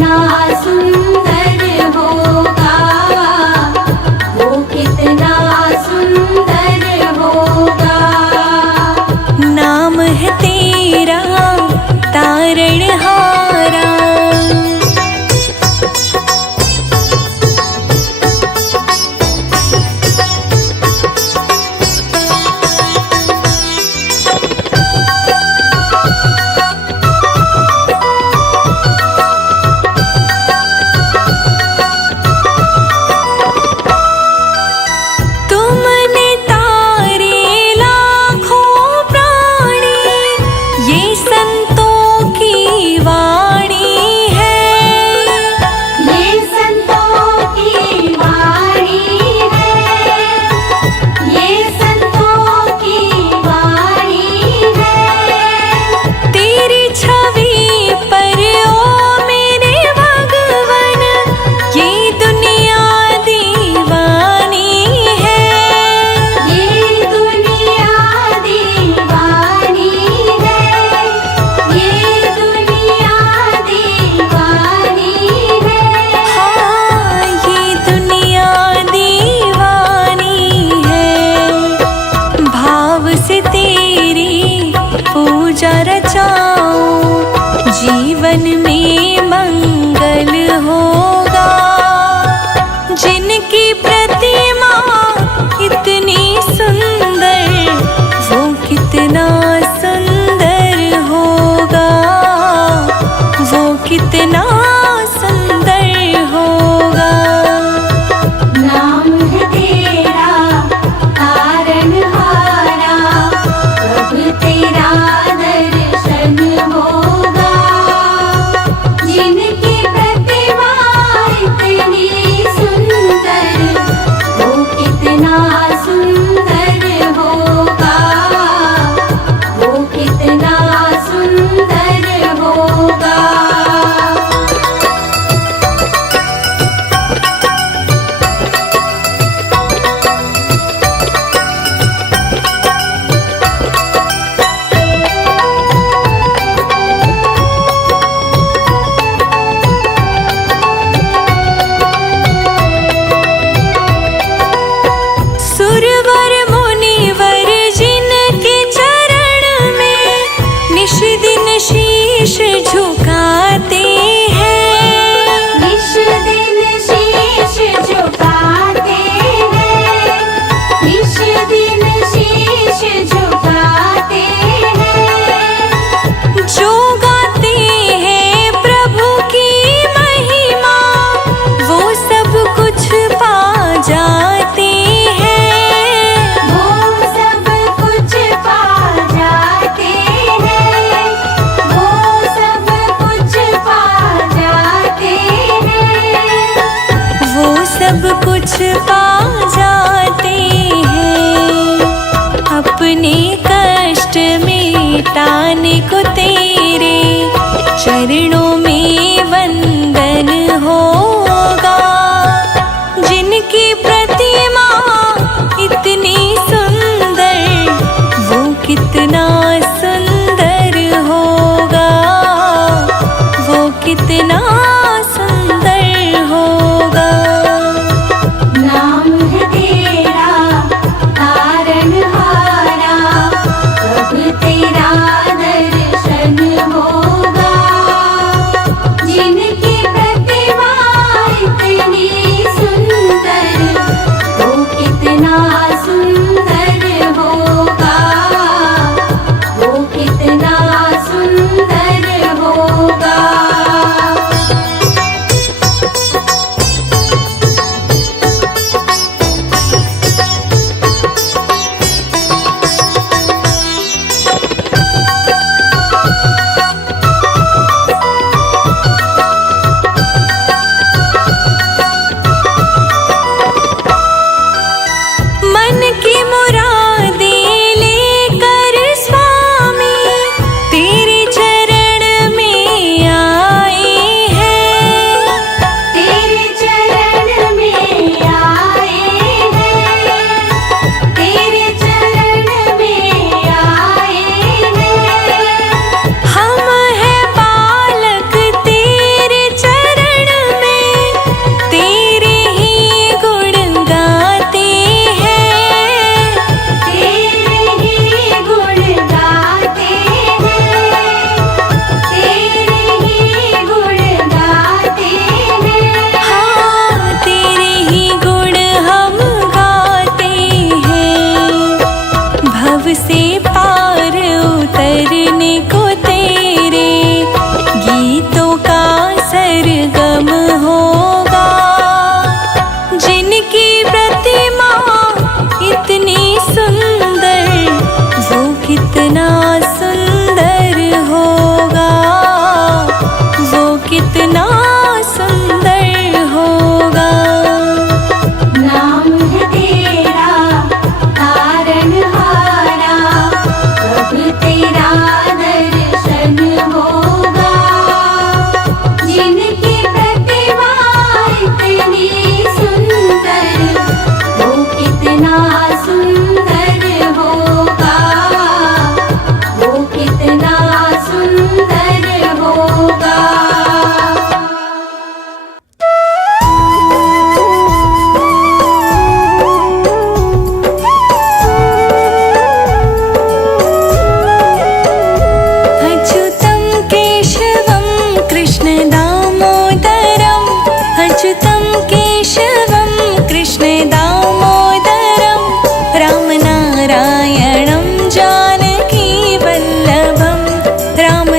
कितना सुंदर होगा, वो कितना सुंदर होगा। नाम है तेरा तारणहारा, जीवन में मंगल होगा। जिनकी प्रतिमा इतनी सुंदर, वो कितना सुंदर होगा, वो कितना सुंदर होगा। नाम है तेरा तारणहारा, प्रभु तेरा दर्शन होगा। जिनकी प्रतिमा इतनी सुंदर, वो कितना सुंदर होगा, वो कितना सुंदर होगा। सुरवर मुनिवर जिनके चरण में निश दिन शीश झुकाते हैं, निश दिन शीश झुकाते हैं, निश दिन शीश झुकाते हैं। जो गाते हैं प्रभु की महिमा, वो सब कुछ पा जाते हैं, वो सब कुछ पा जाते हैं, वो सब कुछ पा जाते हैं। वो सब कुछ पा जाते हैं। अपने कष्ट मिटाने को तेरे चरणों में वंदन होगा। जिनकी प्रतिमा इतनी सुंदर, वो कितना सुंदर होगा, वो कितना सुंदर होगा। नाम है तेरा तारणहारा, प्रभु तेरा दर्शन होगा।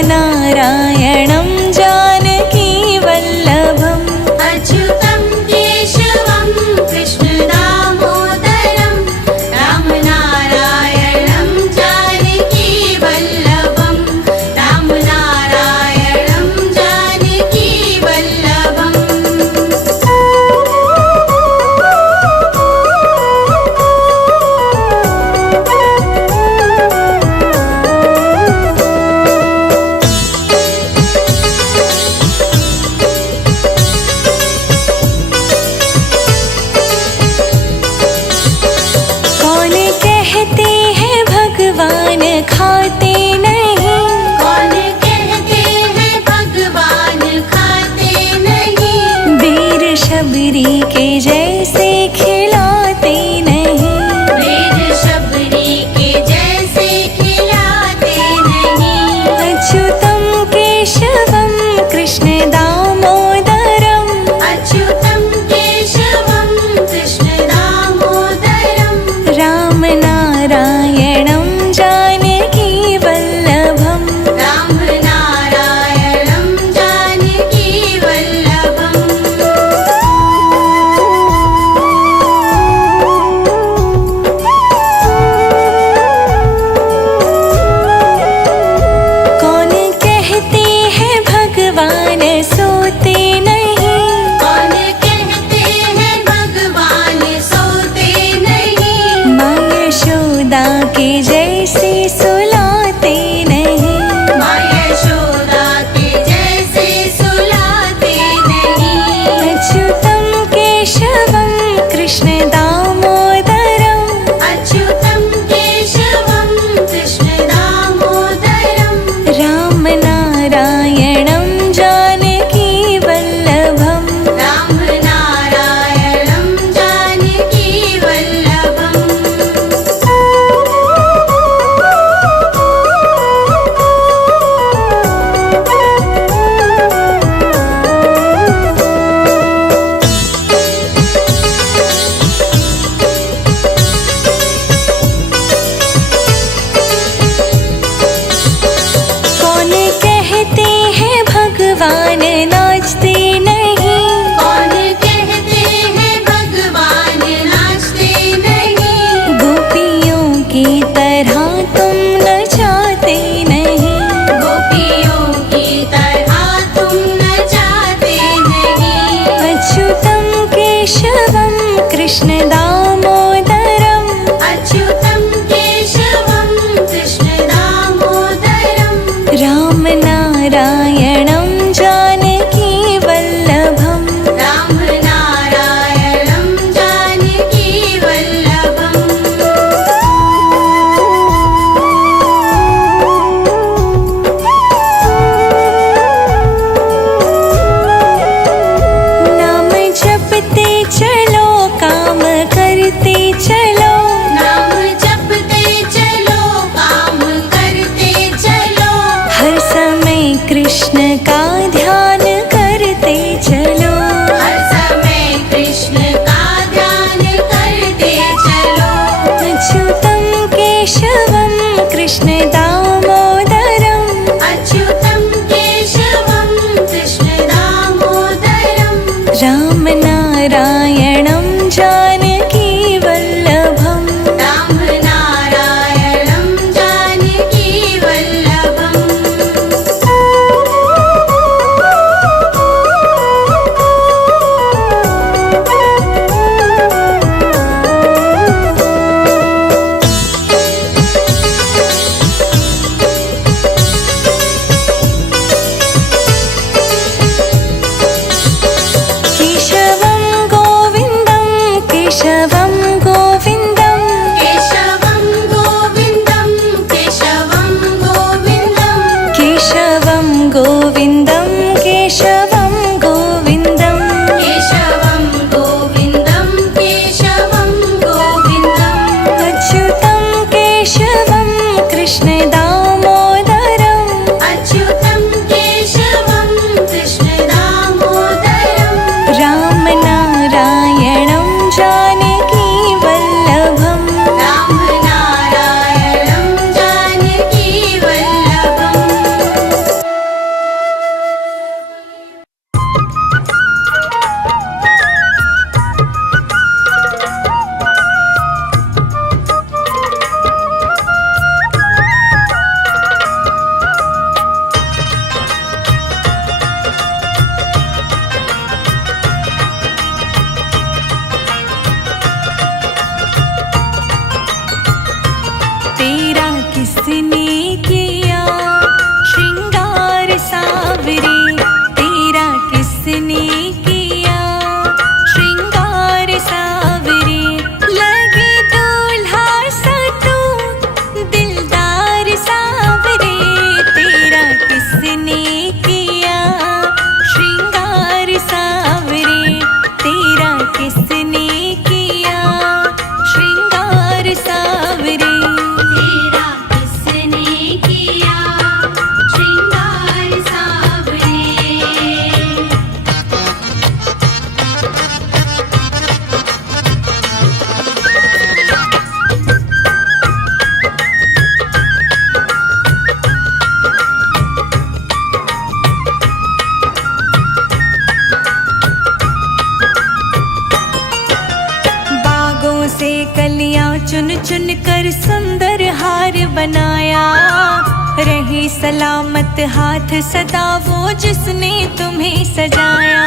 नारायणं जानकी वल्लभम् अच्युतं केशवं कृष्णदामोदरं रामनारायणं जानकी वल्लभं रामनारायणं जानकी वल्लभम् चुन चुन कर सुंदर हार बनाया, रहे सलामत हाथ सदा वो जिसने तुम्हें सजाया।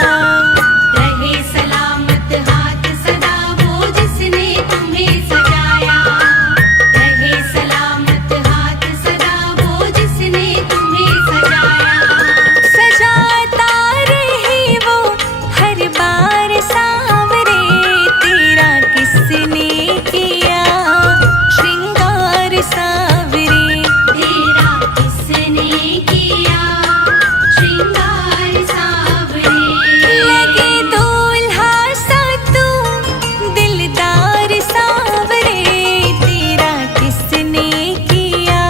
रहे सलामत हाथ सदा वो जिसने तुम्हें सजाया। रहे सलामत हाथ सदा वो जिसने तुम्हें सजाया। सजाता रहे वो हर बार सांवरे, तेरा किसने किया श्रृंगार सांवरे। तेरा किसने किया श्रृंगार सांवरे। लगे दूल्हा सा तू दिलदार सांवरे, तेरा किसने किया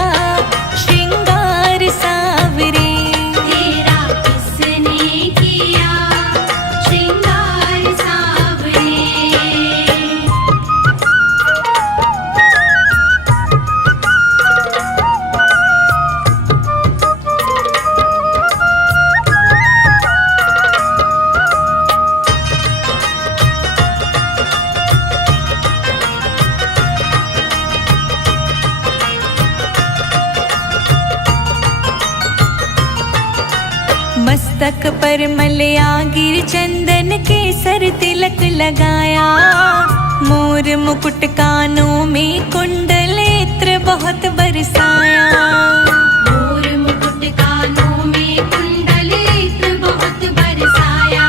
श्रृंगार सांवरे। तेरा किसने किया श्रृंगार सांवरे। मस्तक पर मलया गिर चंदन के सर तिलक लगाया, मोर मुकुट कानों में कुंडल इत्र बहुत बरसाया। मोर मुकुट कानों में कुंडल इत्र बहुत बरसाया।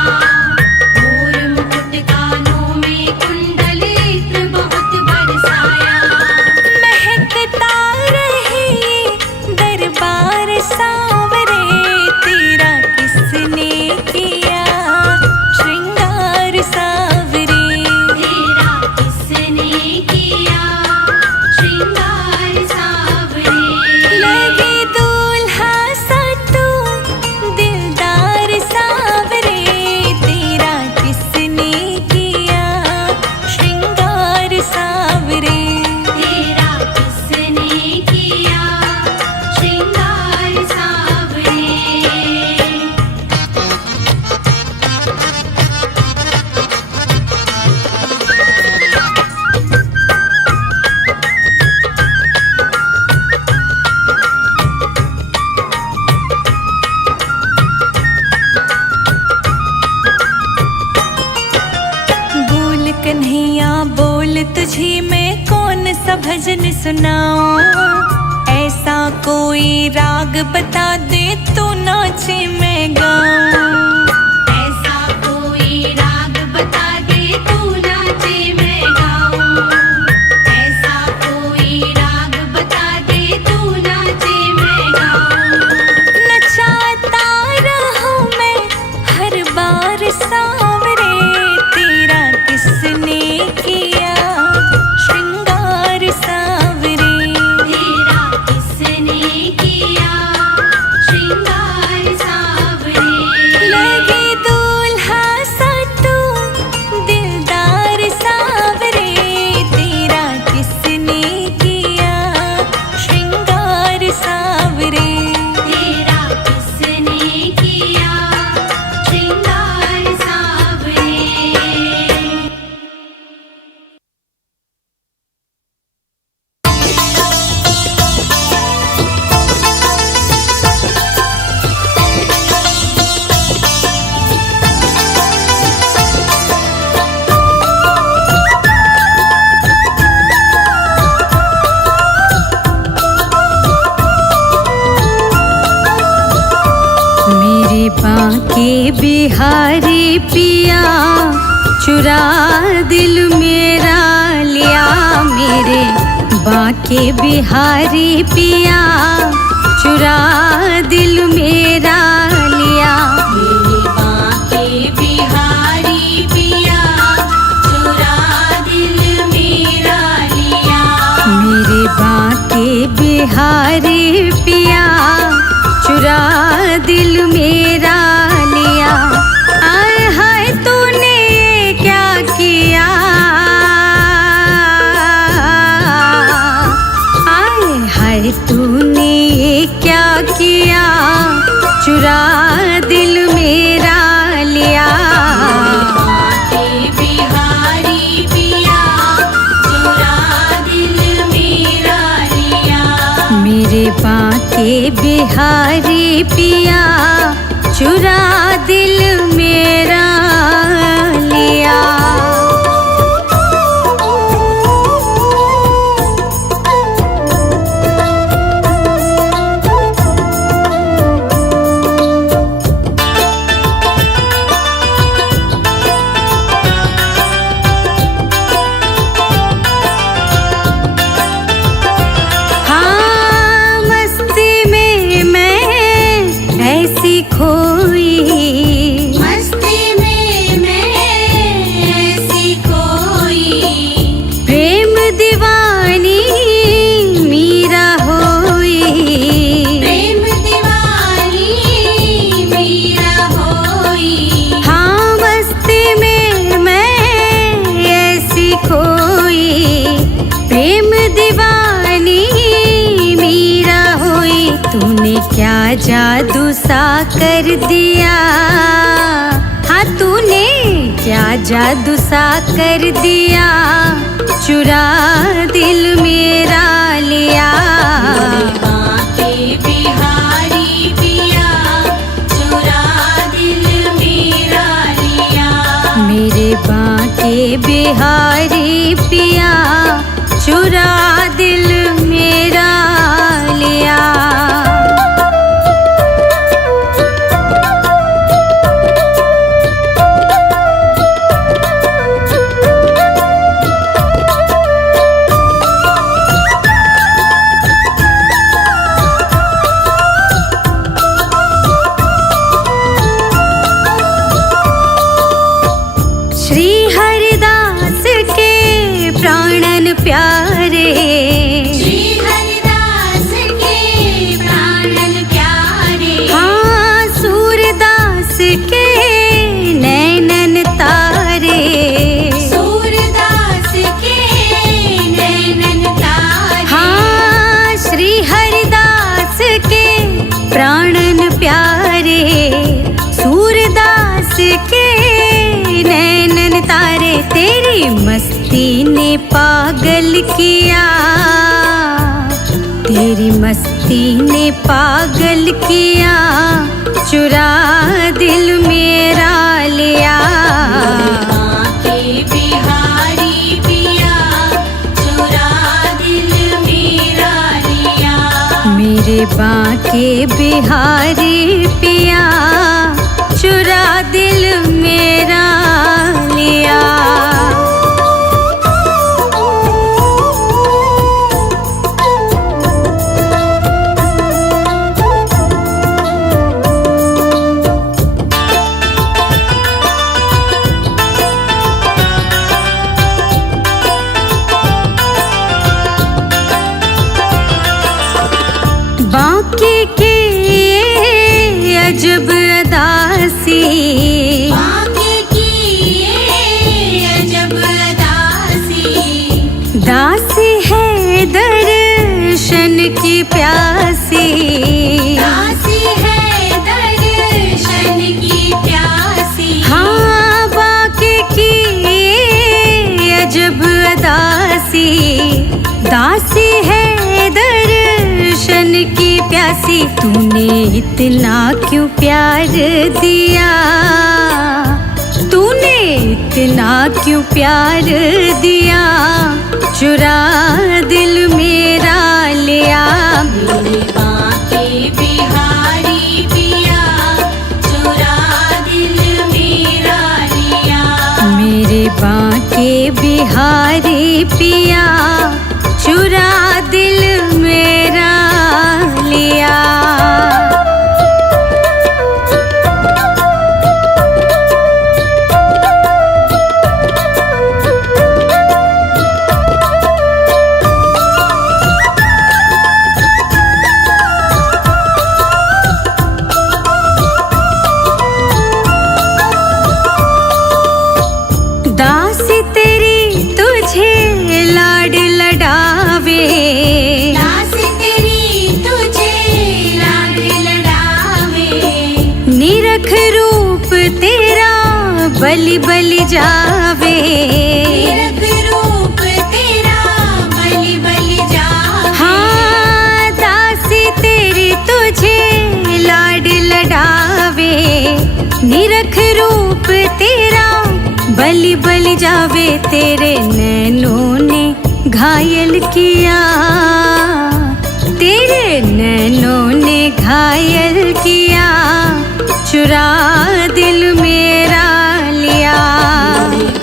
मोर मुकुट कानों में कुंडल इत्र बहुत बरसाया। महकता रहे दरबार सांवरे, तेरा किसने किया श्रृंगार सांवरे। तेरा किसने किया श्रृंगार सांवरे। लगे दूल्हा सा तू दिलदार सांवरे, तेरा किसने किया श्रृंगार सांवरे। तेरा किसने किया श्रृंगार सांवरे। बोल कन्हैया बोल तुझे मैं कौन सा भजन सुनाऊं, ऐसा कोई राग बता दे तू नाचे मैं गाऊं। ऐसा कोई राग बता दे तू नाचे मैं गाऊं। ऐसा कोई राग बता दे तू नाचे मैं गाऊं। नचाता रहूं मैं हर बार सांवरे, तेरा किसने किया श्रृंगार सांवरे। तेरा किसने किया श्रृंगार सांवरे। लगे दूल्हा सा तू दिलदार सांवरे, तेरा किसने किया श्रृंगार सांवरे। तेरा किसने किया श्रृंगार सांवरे। मेरे बांके बिहारी पिया चुरा दिल मेरा लिया, मेरे बांके बिहारी पिया चुरा दिल मेरा लिया। मेरे बांके बिहारी पिया चुरा दिल मेरा लिया। मेरे बांके बिहारी पिया चुरा दिल मेरा लिया। आय हाय तूने ये क्या किया, आय हाय तूने ये क्या किया। बिहारी पिया चुरा दिल मेरा लिया। मस्ती में मैं ऐसी खोई, प्रेम दीवानी मीरा होई, प्रेम दीवानी मीरा होई। हाँ मस्ती में मैं ऐसी खोई, प्रेम दीवानी मीरा होई। तूने क्या जादू सा कर दिया, हाँ तूने क्या जादू सा कर दिया, चुरा दिल मेरा लिया। बांके बिहारी पिया चुरा दिल मेरा लिया। मेरे बांके बिहारी पिया चुरा दिल मेरा लिया। श्री हरिदास के प्राणन प्यारे, श्री हरिदास के प्राणन प्यारे। हाँ सूरदास के नैनन तारे, सूरदास के नैनन तारे। हाँ श्री हरिदास के प्राणन प्यारे, सूरदास के नैनन तारे। तेरी मस्ती ने पागल किया, तेरी मस्ती ने पागल किया, चुरा दिल मेरा लिया। बांके बिहारी पिया चुरा दिल मेरा लिया। मेरे बांके बिहारी पिया चुरा दिल मेरा लिया। बांके के अजब अदासी, बांके की ये अजब अदासी। दासी है दर्शन की प्यासी, दासी है दर्शन की प्यासी। हाँ बांके की अजब अदासी, दासी है दर्शन की प्यासी। तूने इतना क्यों प्यार दिया, तूने इतना क्यों प्यार दिया, चुरा दिल मेरा लिया। मेरे बांके बिहारी पिया चुरा दिल मेरा लिया। मेरे बांके बिहारी पिया चुरा दिल मेरा लिया। दासी तेरी तुझे लाड लडावे, दासी तेरी तुझे लाड लडावे। निरख रूप तेरा बलि बलि जावे, निरख रूप तेरा बलि बलि जावे। हाँ दासी तेरी तुझे जावे तेरे नैनों ने घायल किया, तेरे नैनों ने घायल किया, चुरा दिल मेरा लिया।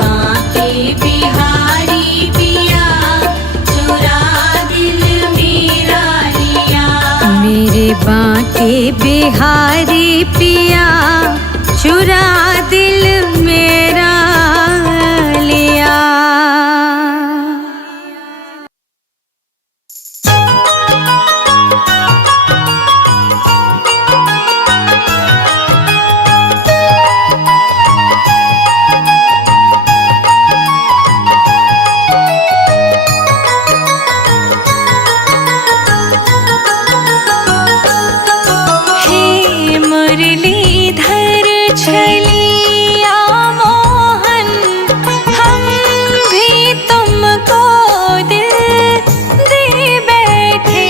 बांके बिहारी पिया चुरा दिल मेरा लिया। मेरे बांके बिहारी पिया चुरा दिल मेरा लिया। हे मुरलीधर छलिया मोहन, हम भी तुमको दिल दे बैठे।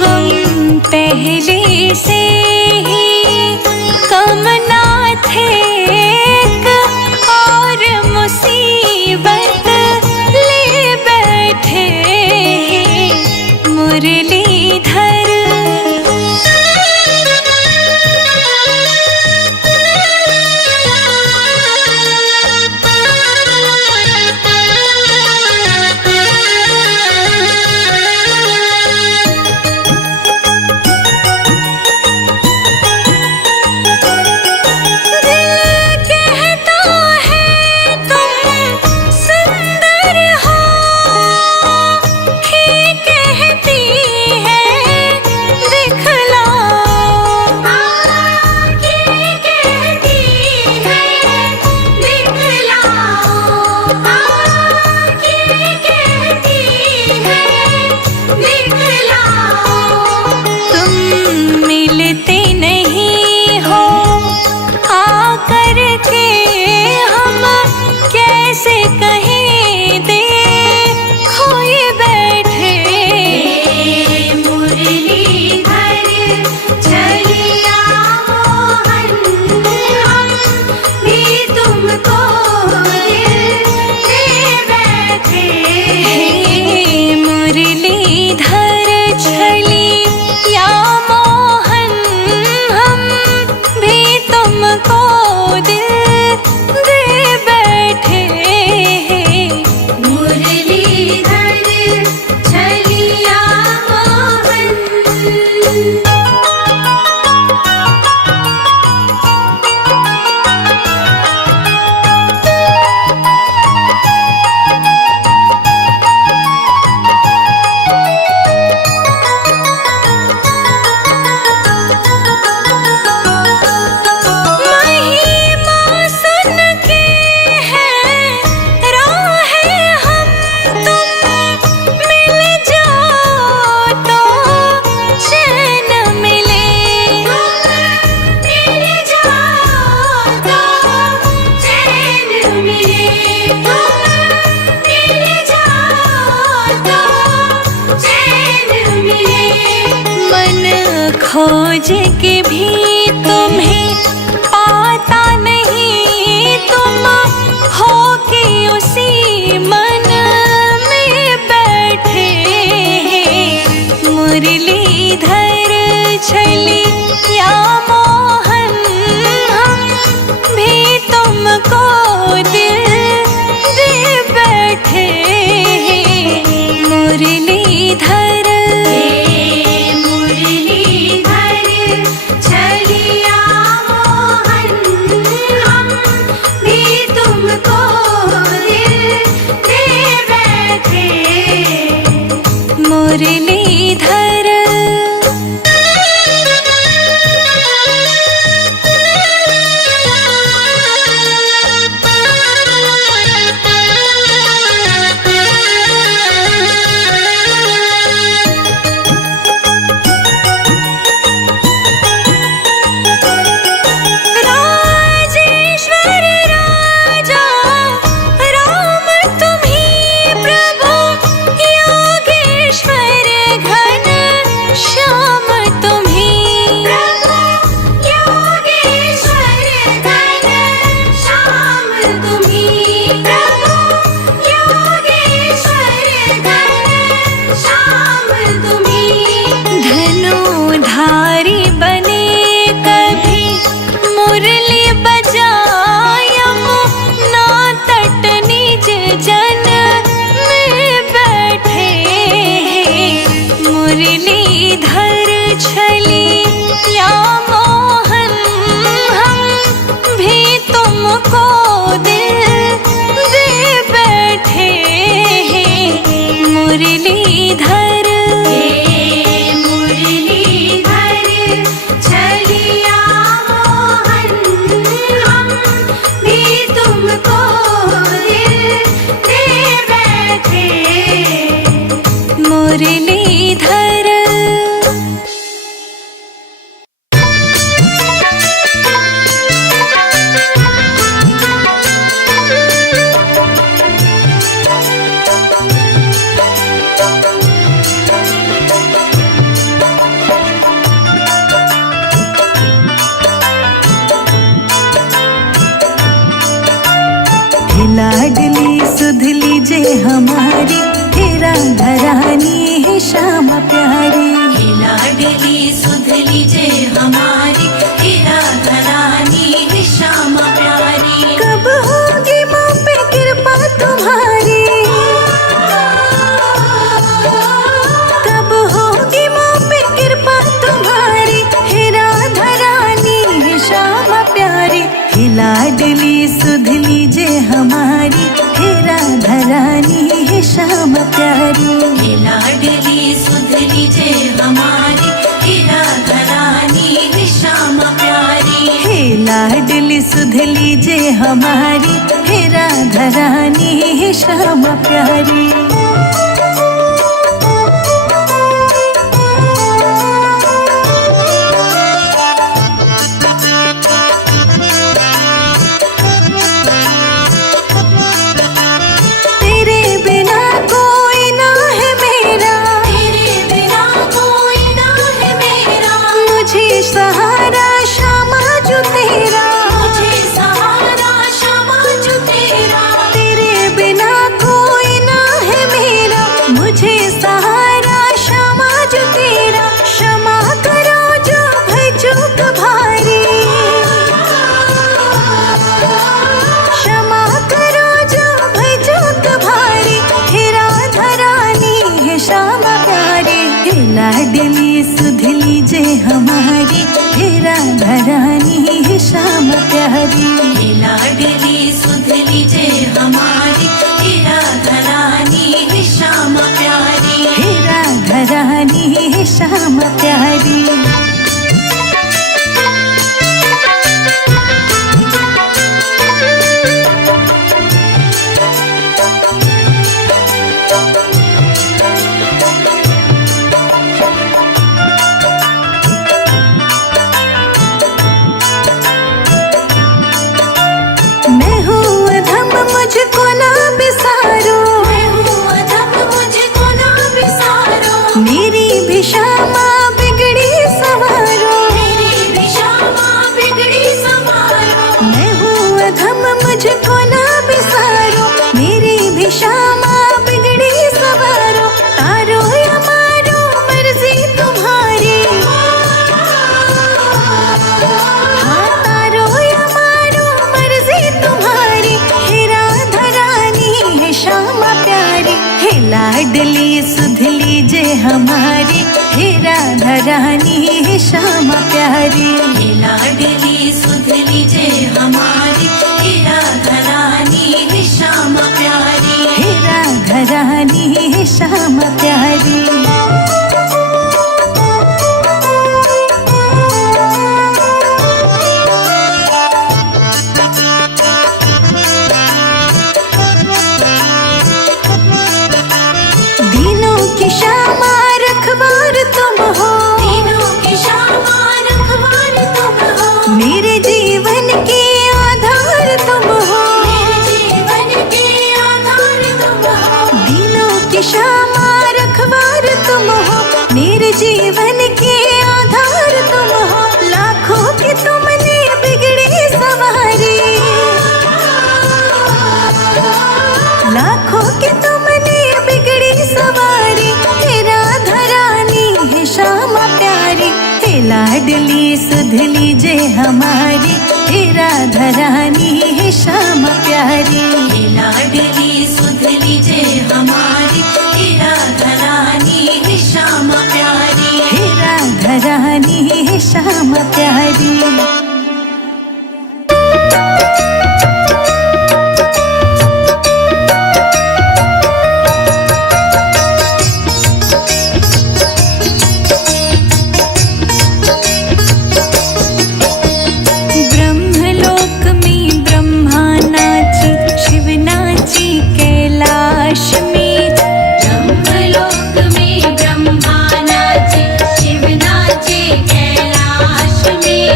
गम पहले से ही कम ना थे, एक और मुसीबत ले बैठे। मुरलीधर खोज के भी तुम्हें पाता नहीं, तुम हो कि उसी मन में बैठे। मुरलीधर छलिया मोहन, हम भी तुमको दिल दे बैठे। मुरलीधर मुरलीधर हमारी, हे राधा रानी हे श्यामा प्यारी। हे लाडली सुध लीजे हमारी, हे राधा रानी हे श्यामा प्यारी। कब होगी माँ पे कृपा तुम्हारी, कब होगी माँ पे कृपा तुम्हारी, हे राधा रानी हे श्यामा प्यारी। हे लाडली सुध लीजे हमारी, हे राधा रानी हे श्यामा प्यारी। हे लाडली सुध लीजे हमारी, हे राधा रानी हे श्यामा प्यारी। हे लाडली सुध लीजे हमारी, हे राधा रानी हे श्यामा प्यारी। तेरे बिना कोई ना है मेरा, तेरे बिना कोई ना है मेरा, मुझे सहारा श्यामा जो तेरा, मुझे सहारा श्यामा जो तेरा। तेरे बिना कोई ना है मेरा, मुझे सहारा श्यामा जो तेरा। क्षमा करो जो भय चूक भारी, क्षमा करो जो भय चूक भारी, हे राधा रानी हे श्यामा प्यारी। हे लाडली सुध लीजे हमारी, हे राधा रानी हे श्यामा प्यारी। हे लाडली सुध लीजे हमारी, हे राधा रानी हे श्यामा प्यारी। हे राधा रानी हे श्यामा प्यारी। मैं हूँ अधम मुझको ना बिसारो, मैं हूँ अधम मुझको ना बिसारो, मेरी भी श्यामा बिगड़ी सवारो। मेरी भी श्यामा बिगड़ी संवारो। मैं हूँ अधम मुझको ना बिसारो, मेरी भी श्यामा बिगड़ी सवारो। तारो या मारो मर्जी तुम्हारी, हाँ तारो या मारो मर्जी तुम्हारी, हे राधा रानी हे श्यामा प्यारी। हे लाडली सुध लीजे हमारी, हे राधा रानी हे श्यामा प्यारी। हे लाडली सुध लीजे हमारी, हे राधा रानी हे श्यामा प्यारी। हे राधा रानी हे श्यामा प्यारी। दिनों की श्यामा रखवार तुम हो, तीनों की श्यामा रखवार तुम हो, मेरे जीवन के आधार तुम हो। मेरे जीवन के आधार तुम हो। दिनों की श्यामा रखवार तुम हो, मेरे जीवन के आधार तुम हो। लाखों की तुमने बिगड़ी सवारी, लाखों की तुमने बिगड़ी सवारी, हे राधा रानी हे श्यामा प्यारी। हे लाडली सुध लीजे हमारी, हे राधा रानी हे श्यामा प्यारी। हे लाडली सुध लीजे हमारी, हे राधा रानी हे श्यामा प्यारी। हे राधा रानी हे श्यामा प्यारी। ब्रह्मलोक में ब्रह्मा नाची, शिव नाची कैलाश में। ब्रह्मलोक में ब्रह्मा नाचे, शिव नाचे कैलाश में।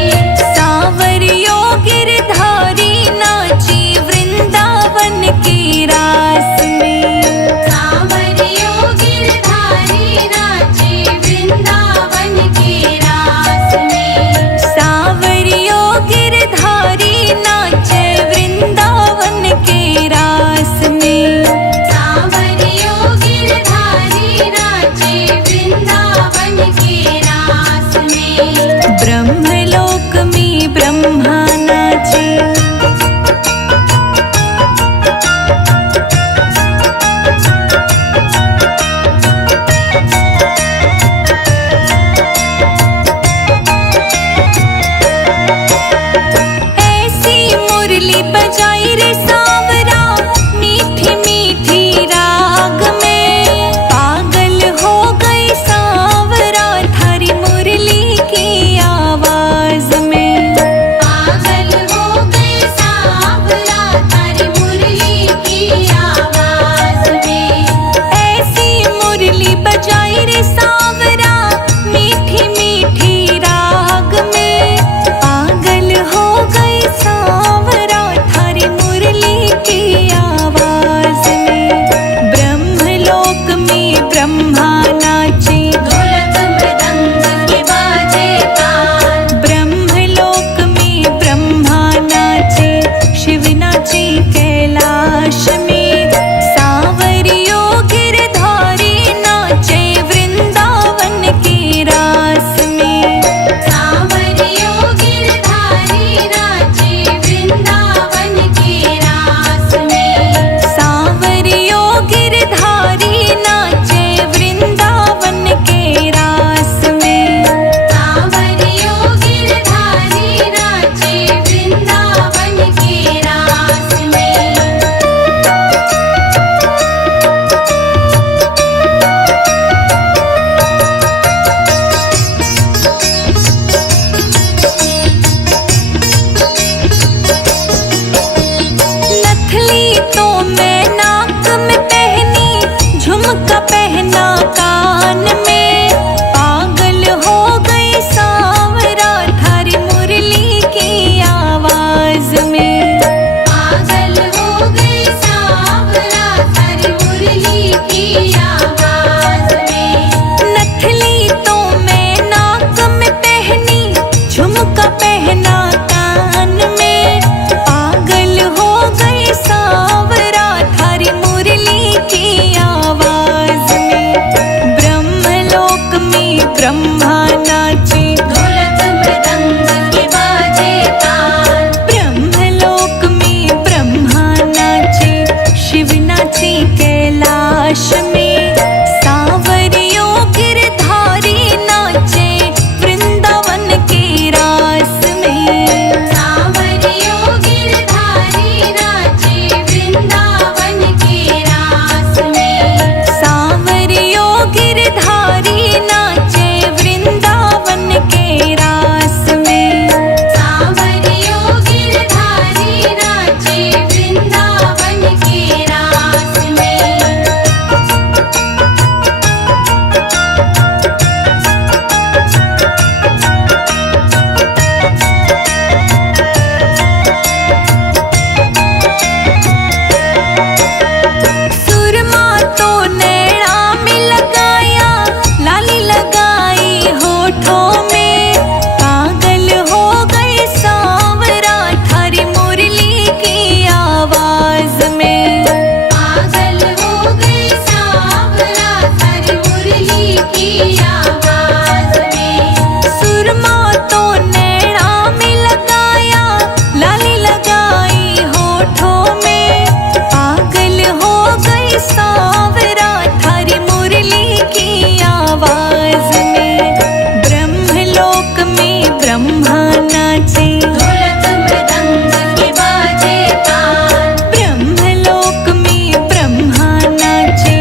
नाचे, ढोलक मृदंग के बाजे ताल। ब्रह्मलोक में ब्रह्मा नाचे,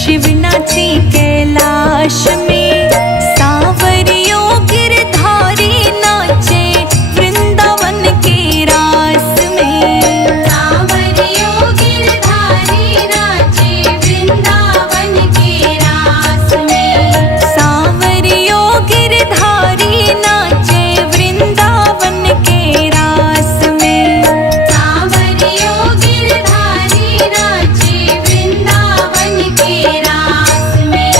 शिव नाचे कैलाश में, सांवरियों गिरधारी नाचे वृंदावन के रास में। सांवरियों गिरधारी नाचे वृंदावन के रास में। सांवरियों गिरधारी नाचे वृंदावन के रास में। सांवरियों गिरधारी नाचे वृंदावन के रास में।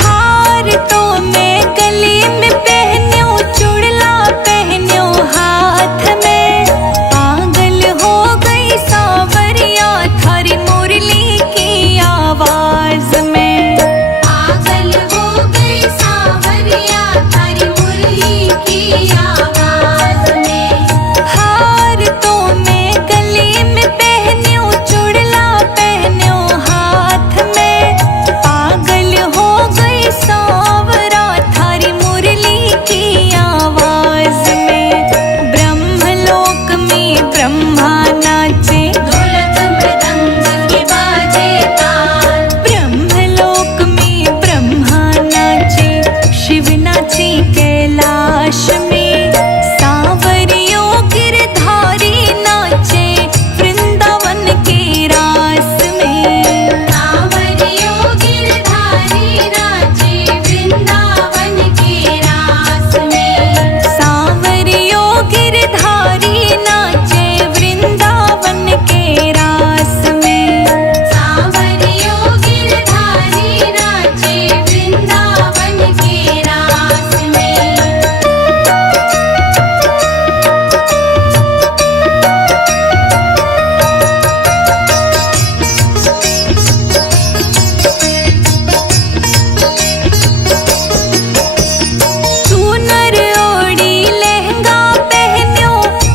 हार तो मैं गले में पहन्यो, चूड़ला पहन्यो हाथ में, पागल हो गई सांवरिया थारी मुरली की आवाज में। पागल हो गई सांवरिया थारी मुरली की आवाज में। हार तो मैं गले में पहन्यो, चूड़ला पहन्यो हाथ में, पागल हो गई सांवरा थारी मुरली की आवाज में। ब्रह्मलोक में ब्रह्मा नाचे, ढोलक मृदंग के बाजे ताल। ब्रह्मलोक में ब्रह्मा नाचे, शिव नाचे कैलाश में, सांवरियों गिरधारी नाचे वृंदावन के रास में। सांवरियों गिरधारी नाचे वृंदावन के रास में। सांवरियों गिरधारी नाचे वृंदावन के रास में। सांवरियों गिरधारी नाचे वृंदावन के रास में। चूनर ओढ़ी लहंगा पहन्यो,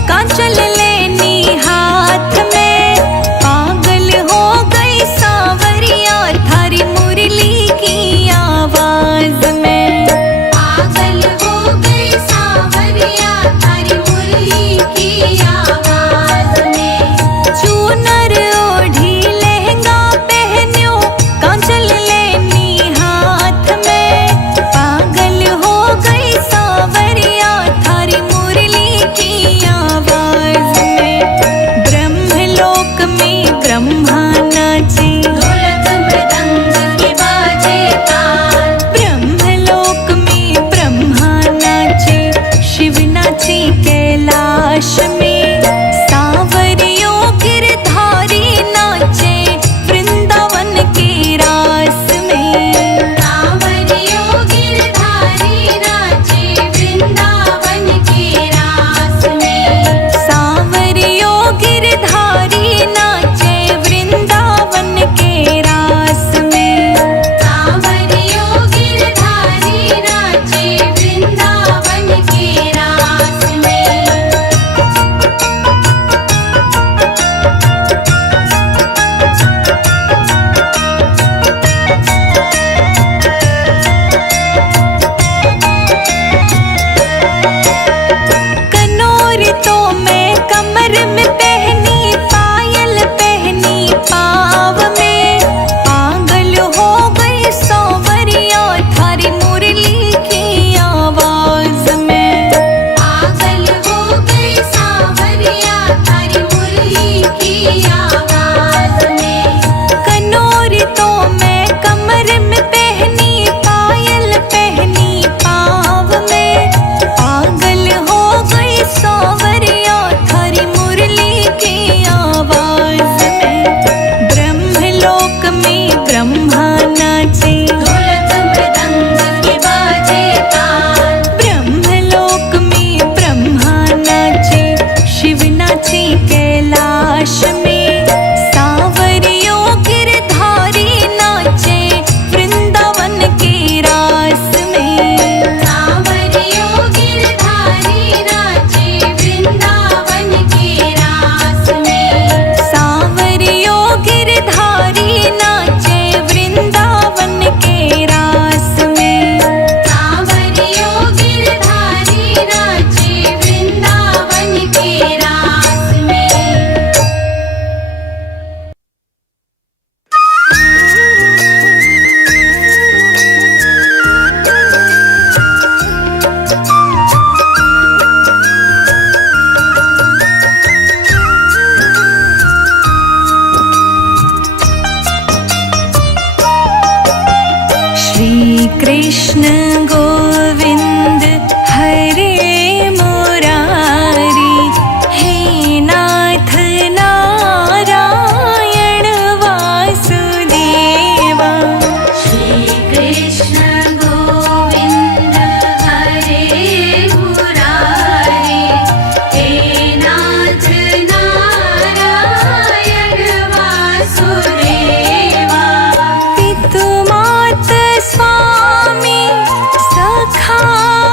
कांचल लेनी हाथ में, पागल हो गई सांवरिया थारी मुरली की आवाज में। पागल हो गई सांवरिया थारी मुरली की आवाज में। चूनर ओढ़ी लहंगा पहन्यो, कांचल लेनी हाथ में, पागल हो गई सांवरिया थारी मुरली की आवाज में। ब्रह्मलोक में ब्रह्मा नाचे, ढोलक मृदंग के बाजे ताल। ब्रह्मलोक में ब्रह्मा नाचे, शिव नाचे कैलाश में, सांवरियों गिरधारी नाचे वृंदावन के रास में। सांवरियों गिरधारी नाचे वृंदावन के रास में। सांवरियों गिरधारी नाचे वृंदावन के रास में। सांवरियों गिरधारी नाचे वृंदावन के रास में। कृष्ण गोविंद हरे मुरारी, हे नाथ नारायण वासुदेवा। श्री कृष्ण गोविंद हरे मुरारी, हे नाथ नारायण वासुदेवा। पितुमात स्वामी सखा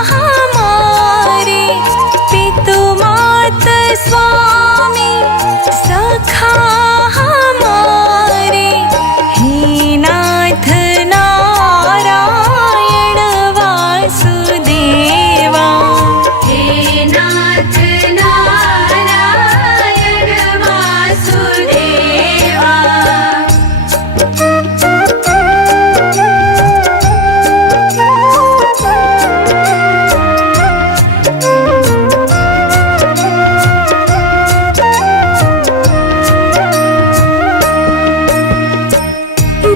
हमारे, पितुमात स्वामी सखा हमारे, हे नाथ नारायण वासुदेवा। हे नाथ नारायण वासुदेवा।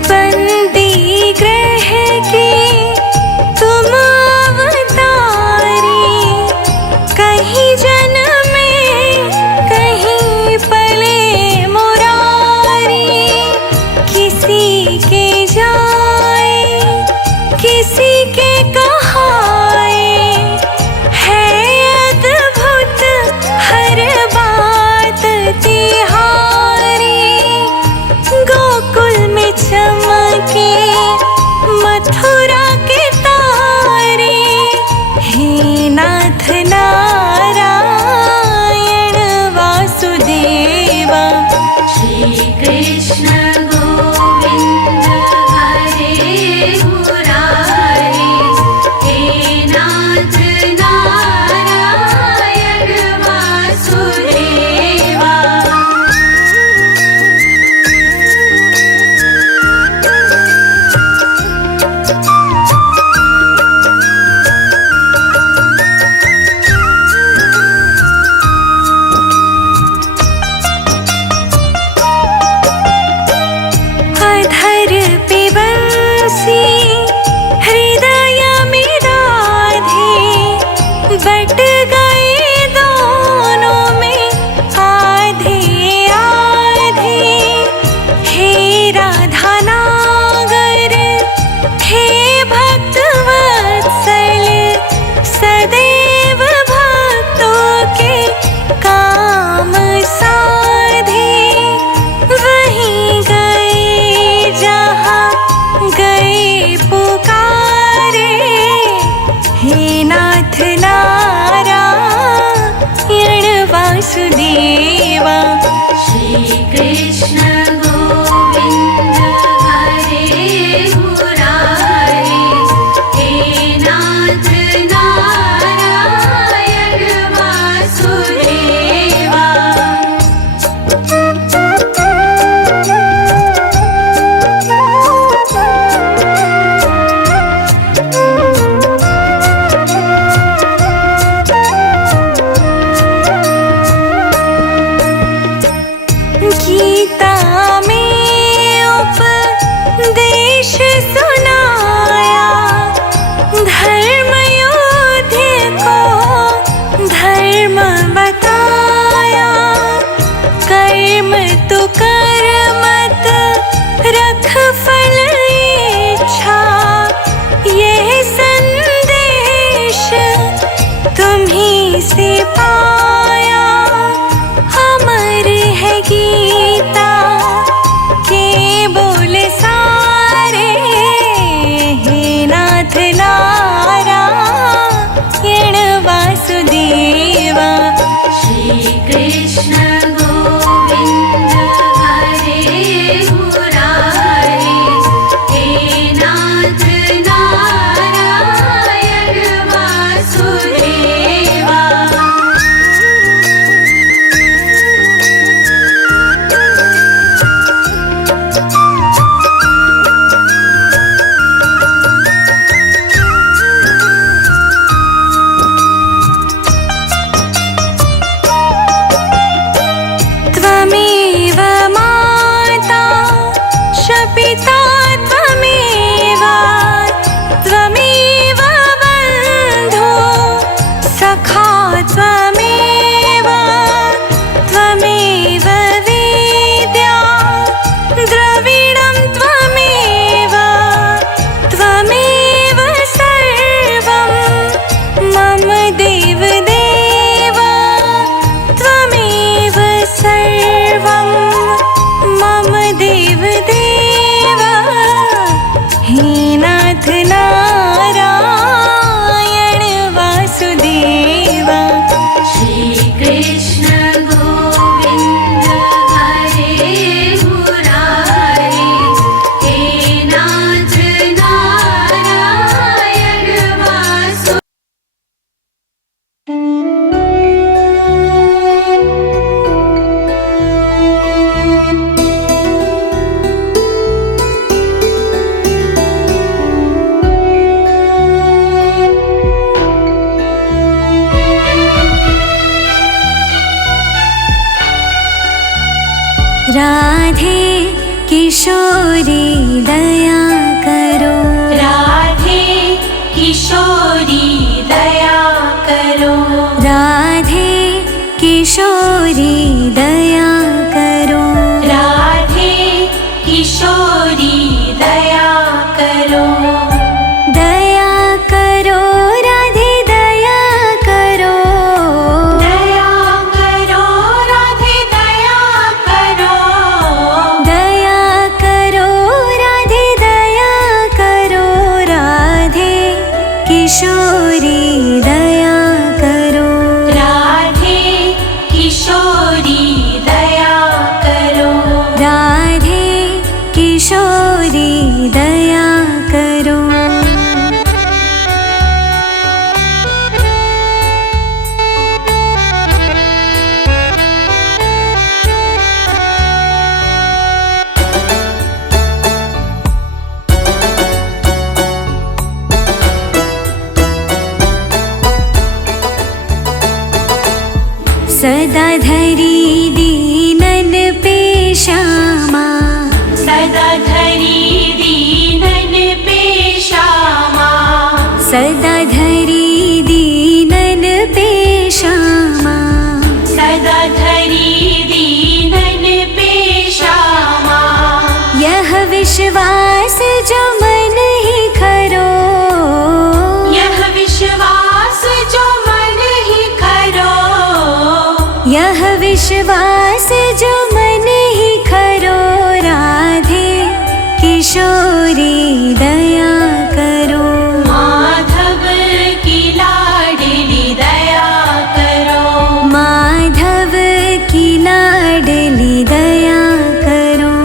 बंदी ग्रह की तुम अवतारी, कहीं जन्मे कहीं पले मुरारी। किसी के जाए किसी के कहाए, है अद्भुत हर बात तिहारी। गोकुल में चमके मथुरा के तारे, हे नाथ नारायण वासुदेवा। श्री कृष्ण गोविंद हरे मुरारी, हे नाथ नारायण वासुदेवा। अधर पे बंसी हृदय में राधे, बट गए दोनों में आधे आधे। हे राधा नागर हे भक्त वत्सल, सदैव भक्तों के काम साधे। वहीं गए जहाँ गए पुकारे, हे नाथ नारायण वासुदेवा। श्री कृष्ण गोविंद हरे मुरारी, हे नाथ नारायण वासुदेवा। गीता में उपदेश सुनाया, धर्म युद्ध को धर्म बताया। कर्म तु कर मत रख फल इच्छा, यह संदेश तुम्हीं से पाया। अमर है गीता के बोल सारे, हे नाथ नारायण वासुदेवा। श्री कृष्ण गोविंद हरे मुरारी, हे नाथ नारायण वासुदेवा। राधे किशोरी दया करो, राधे किशोरी दया करो, राधे किशोरी दया करो, राधे किशोरी दया करो, दया करो राधे दया करो, दया करो राधे दया करो, दया करो राधे दया करो, राधे किशोरी दया करो, राधे किशोरी दया करो, राधे किशोरी दया करो। सदा धरी दीनन पे श्यामा, सदा धरी दीनन पे श्यामा, सदा धरी दीनन पे श्यामा, सदा धरी दीनन पे श्यामा, यह विश्वास जो मन ही खरो, यह विश्वास जो मन ही खरो, यह विश्वास जो मन ही खरो, राधे किशोरी दया करो, माधव की लाडली दया करो, माधव की लाडली दया करो।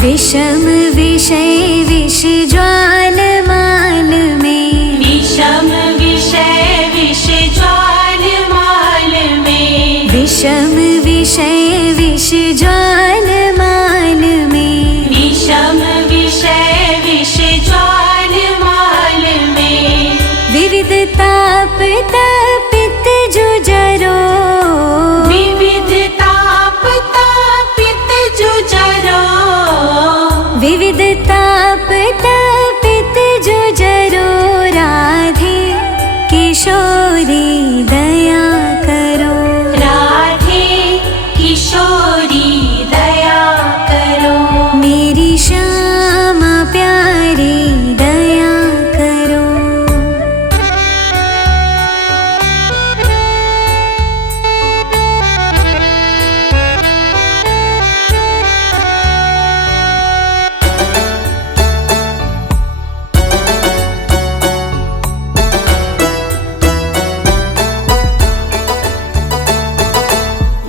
विषम विषय विष ज्वाल माल में, विषम विषय विष ज्वाल माल में, विषम विषय विष ज्वाल माल में, विषम विषय विष ज्वाल माल में, विविध ताप तपित जो जरो, विविध ताप तापित जो जरो, विविध ताप तपित जो जरो, राधे किशोरी दया करो, राधे किशोरी दया करो, मेरी श्यामा प्यारी दया करो।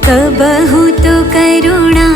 कबहु तो करुणा